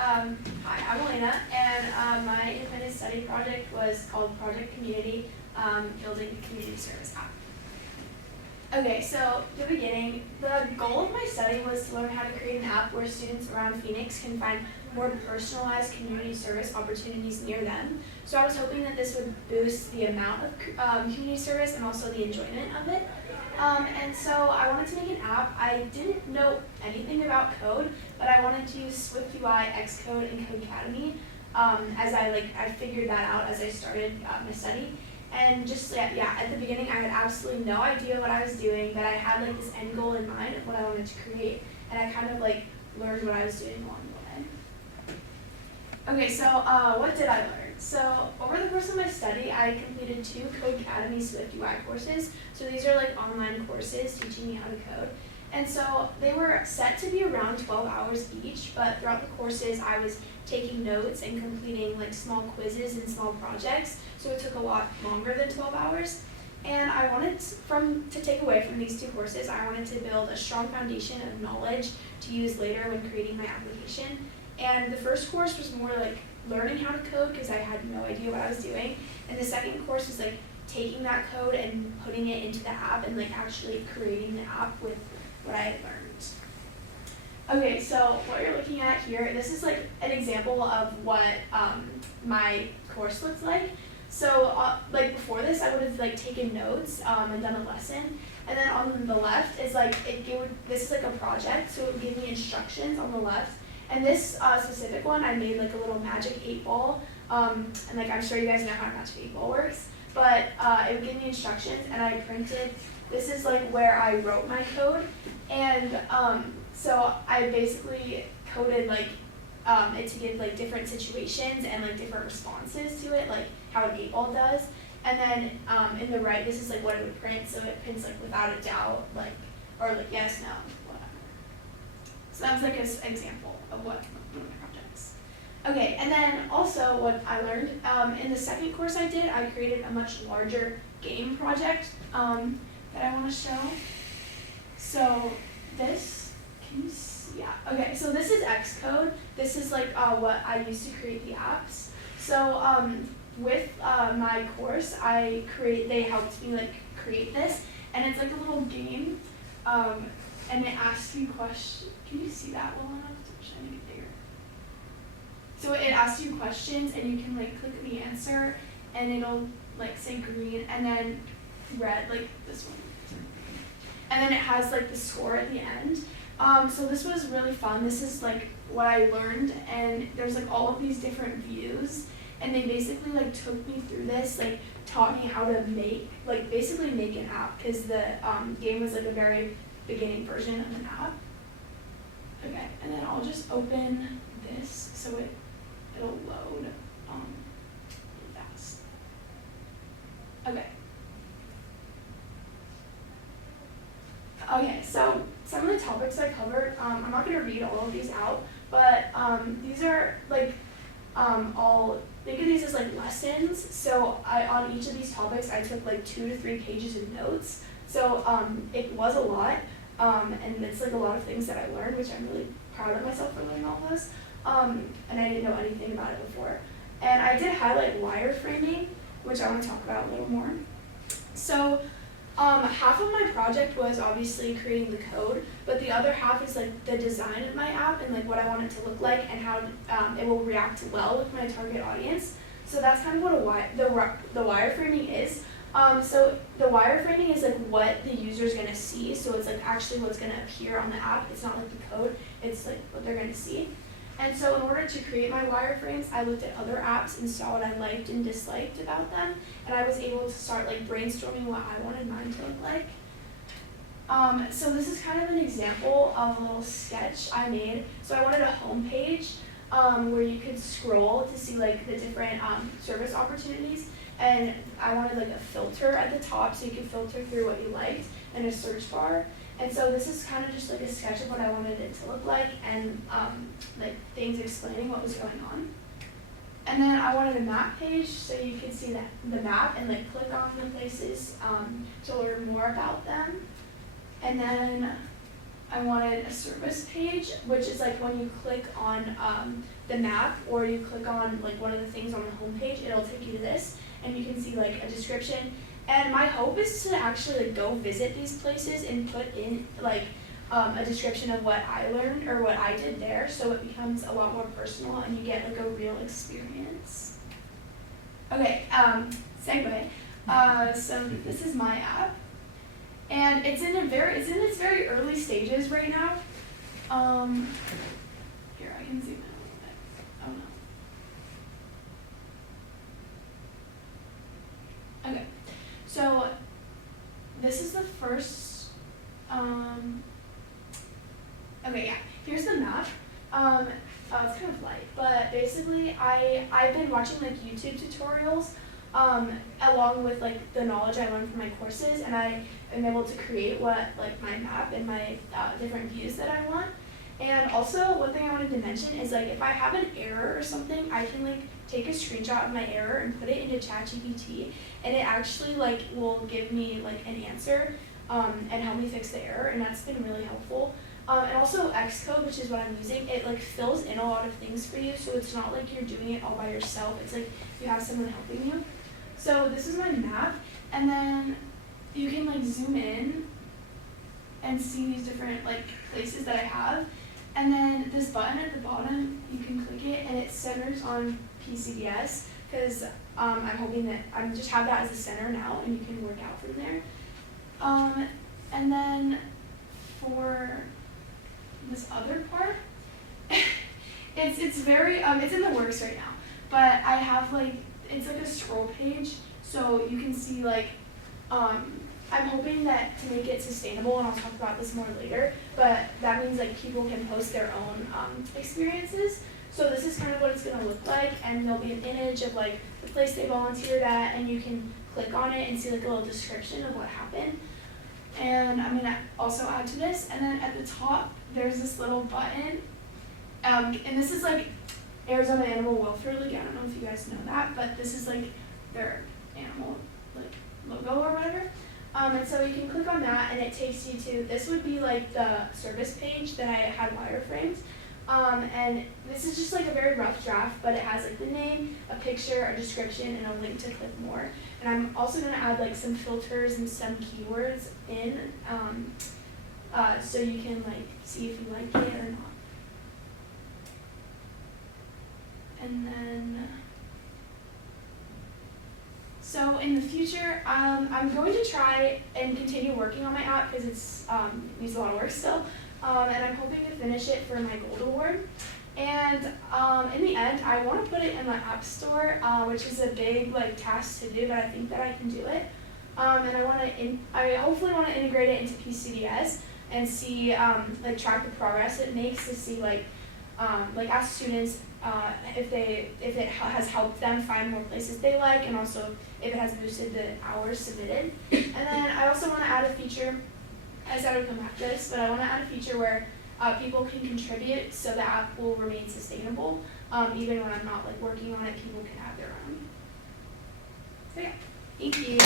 Hi, I'm Alaina, and my independent study project was called Project Community, building a community service app. Okay, so the beginning, the goal of my study was to learn how to create an app where students around Phoenix can find more personalized community service opportunities near them. So I was hoping that this would boost the amount of community service and also the enjoyment of it. And so I wanted to make an app. I didn't know anything about code, but I wanted to use SwiftUI, Xcode, and Codecademy as I figured that out as I started my study. And just at the beginning, I had absolutely no idea what I was doing, but I had this end goal in mind of what I wanted to create, and I kind of learned what I was doing along the way. Okay, so what did I learn? So over the course of my study, I completed 2 Codecademy SwiftUI courses. So these are online courses teaching me how to code. And so they were set to be around 12 hours each, but throughout the courses, I was taking notes and completing small quizzes and small projects. So it took a lot longer than 12 hours. And I wanted to take away from these 2 courses, I wanted to build a strong foundation of knowledge to use later when creating my application. And the first course was more learning how to code because I had no idea what I was doing. And the second course was taking that code and putting it into the app and actually creating the app with what I had learned. Okay, so what you're looking at here, this is an example of what my course looks like. So before this, I would have taken notes and done a lesson. And then on the left is this is a project, so it would give me instructions on the left. And this specific one, I made a little magic 8-ball, and I'm sure you guys know how a magic 8-ball works, but it would give me instructions, and I printed, this is where I wrote my code, and so I basically coded it to give different situations and different responses to it, how an 8-ball does, and then in the right, this is what it would print, so it prints without a doubt, or yes, no, whatever. So that was an example of one of my projects. Okay, and then also what I learned, in the second course I did, I created a much larger game project that I want to show. So this, can you see? Yeah, okay, so this is Xcode. This is what I use to create the apps. So with my course, they helped me create this, and it's a little game, and it asks you questions. Can you see that well enough? Should I make it bigger? So it asks you questions, and you can click the answer, and it'll say green, and then red, this one. And then it has the score at the end. So this was really fun. This is what I learned, and there's all of these different views, and they basically took me through this, taught me how to make basically make an app, because the game was a very beginning version of an app. Okay, and then I'll just open this so it'll load really fast. Okay. Okay, so some of the topics I covered, I'm not going to read all of these out, but these are all, think of these as lessons. So on each of these topics, I took 2 to 3 pages of notes. So it was a lot, and it's a lot of things that I learned, which I'm really proud of myself for learning all this. And I didn't know anything about it before. And I did highlight wireframing, which I want to talk about a little more. So half of my project was obviously creating the code, but the other half is the design of my app and what I want it to look like and how it will react well with my target audience. So that's kind of what the wireframing is. So the wireframing is what the user is going to see. So it's actually what's going to appear on the app. It's not the code. It's what they're going to see. And so in order to create my wireframes, I looked at other apps and saw what I liked and disliked about them, and I was able to start brainstorming what I wanted mine to look like. So this is kind of an example of a little sketch I made. So I wanted a home page where you could scroll to see the different service opportunities, and I wanted a filter at the top so you could filter through what you liked, and a search bar. And so this is kind of just a sketch of what I wanted it to look like, and things explaining what was going on. And then I wanted a map page so you could see the map and click on the places to learn more about them. And then I wanted a service page, which is like when you click on the map or you click on like one of the things on the homepage, it'll take you to this, and you can see like a description. And my hope is to actually like go visit these places and put in like a description of what I learned or what I did there, so it becomes a lot more personal and you get like a real experience. Okay, segue. So this is my app, and it's in its very early stages right now. Here, I can zoom in a little bit. Oh no. Okay, so this is the first. Okay, yeah. Here's the map. It's kind of light, but basically, I've been watching like YouTube tutorials. Along with like the knowledge I learned from my courses, and I am able to create what like my map and my different views that I want. And also, one thing I wanted to mention is like if I have an error or something, I can like take a screenshot of my error and put it into ChatGPT, and it actually like will give me like an answer and help me fix the error, and that's been really helpful. And also Xcode, which is what I'm using, it like fills in a lot of things for you, so it's not like you're doing it all by yourself. It's like you have someone helping you. So this is my map, and then you can like zoom in and see these different like places that I have. And then this button at the bottom, you can click it and it centers on PCDS, because I'm hoping that I just have that as the center now and you can work out from there. And then for this other part, it's very it's in the works right now, but I have like it's like a scroll page, so you can see like I'm hoping that to make it sustainable, and I'll talk about this more later, but that means like people can post their own experiences. So this is kind of what it's going to look like, and there'll be an image of like the place they volunteered at, and you can click on it and see like a little description of what happened. And I'm going to also add to this, and then at the top there's this little button, and this is like Arizona Animal Welfare League. I don't know if you guys know that, but this is like their animal like logo or whatever. And so you can click on that, and it takes you to, this would be like the service page that I had wireframed. And this is just like a very rough draft, but it has like the name, a picture, a description, and a link to click more. And I'm also going to add like some filters and some keywords in, so you can like see if you like it or not. And then, so in the future, I'm going to try and continue working on my app because it's needs a lot of work still, and I'm hoping to finish it for my Gold Award. And in the end, I want to put it in the App Store, which is a big like task to do, but I think that I can do it. And I hopefully want to integrate it into PCDS and see like track the progress it makes to see like ask students if it has helped them find more places they like, and also if it has boosted the hours submitted. And then I also want to add a feature, I said I would come back to this, but I want to add a feature where people can contribute so the app will remain sustainable. Even when I'm not like working on it, people can have their own. So yeah, thank you.